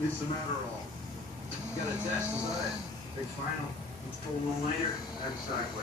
It's the Adderall. You got a test, is that it? Big final. It's full no later. Exactly.